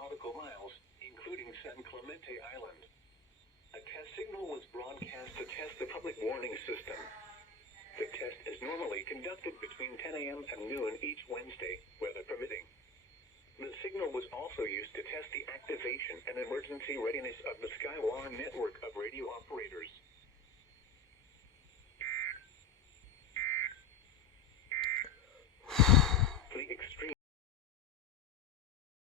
nautical miles, including San Clemente Island. A test signal was broadcast to test the public warning system. The test is normally conducted between 10 a.m. and noon each Wednesday, weather permitting. The signal was also used to test the activation and emergency readiness of the Skywire network of radio operators.